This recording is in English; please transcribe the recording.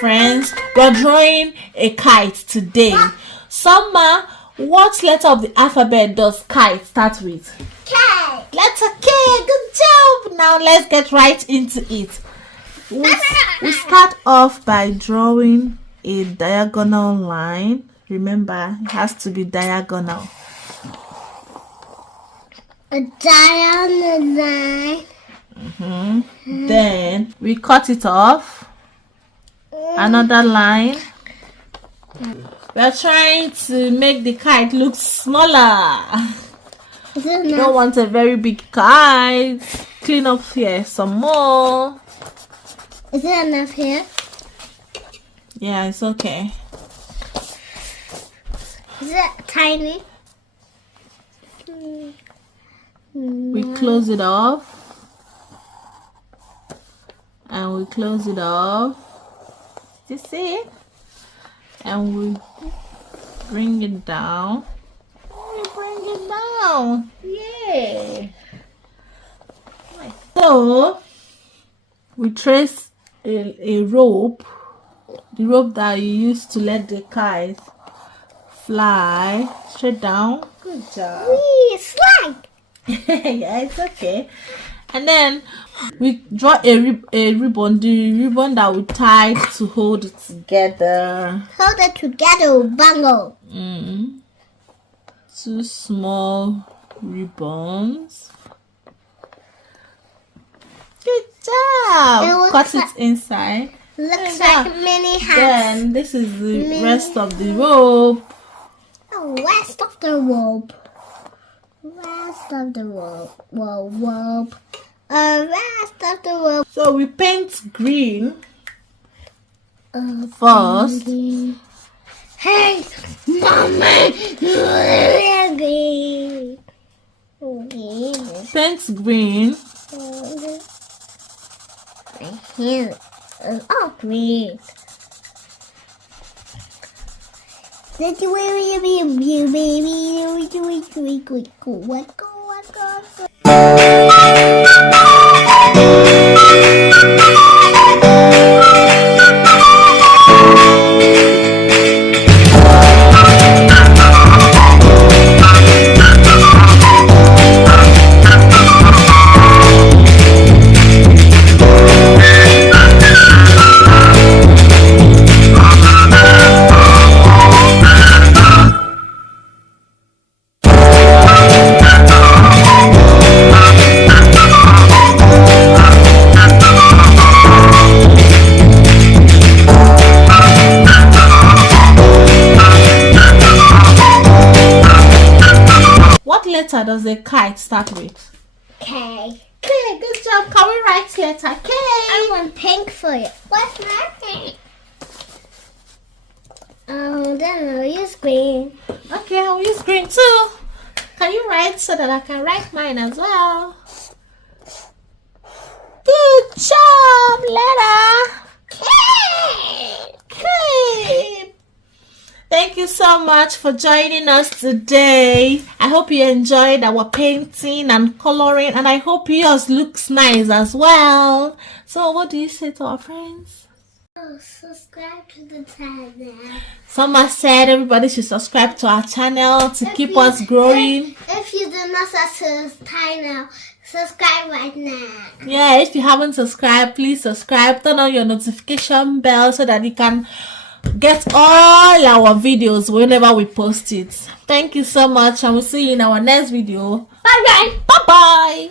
friends, we're drawing a kite today. Summer, what letter of the alphabet does kite start with? K. Letter K. Good job. Now let's get right into it. We start off by drawing a diagonal line. Remember, it has to be diagonal. A diagonal line. Then we cut it off. Another line. We're trying to make the kite look smaller. You don't want a very big kite. Clean up here some more. Is it enough here? Yeah, it's okay. Is it tiny? We close it off. And we close it off. You see it? And we bring it down. We bring it down. Yay! So we trace a rope, the rope that you use to let the kite fly straight down. Good job. Wee, slide. Yeah, it's okay. And then we draw a ribbon, the ribbon that we tie to hold it together. Hold it together, bango. Two small ribbons. Good job. Cut it inside. Looks like mini hats. Then this is the rest of the rope. Oh, rest of the rope. Rest of the rope. Rope. Rest of the rope. So we paint green first. Hey, mommy. Green. Paint green. My hand is all green. Let's do it, baby. Go. What letter does a kite start with? K. K. Good job. Can we write letter K? I want pink for you. What's my pink? Oh, then I'll use green. Okay, I'll use green too. Can you write so that I can write mine as well? Good job, letter K. Thank you so much for joining us today. I hope you enjoyed our painting and coloring, and I hope yours looks nice as well. So what do you say to our friends? Oh, subscribe to the channel. Summer said everybody should subscribe to our channel to keep us growing. If you do not subscribe, subscribe right now. Yeah, if you haven't subscribed, please subscribe. Turn on your notification bell so that you can get all our videos whenever we post it. Thank you so much, and we'll see you in our next video. Bye. Bye bye.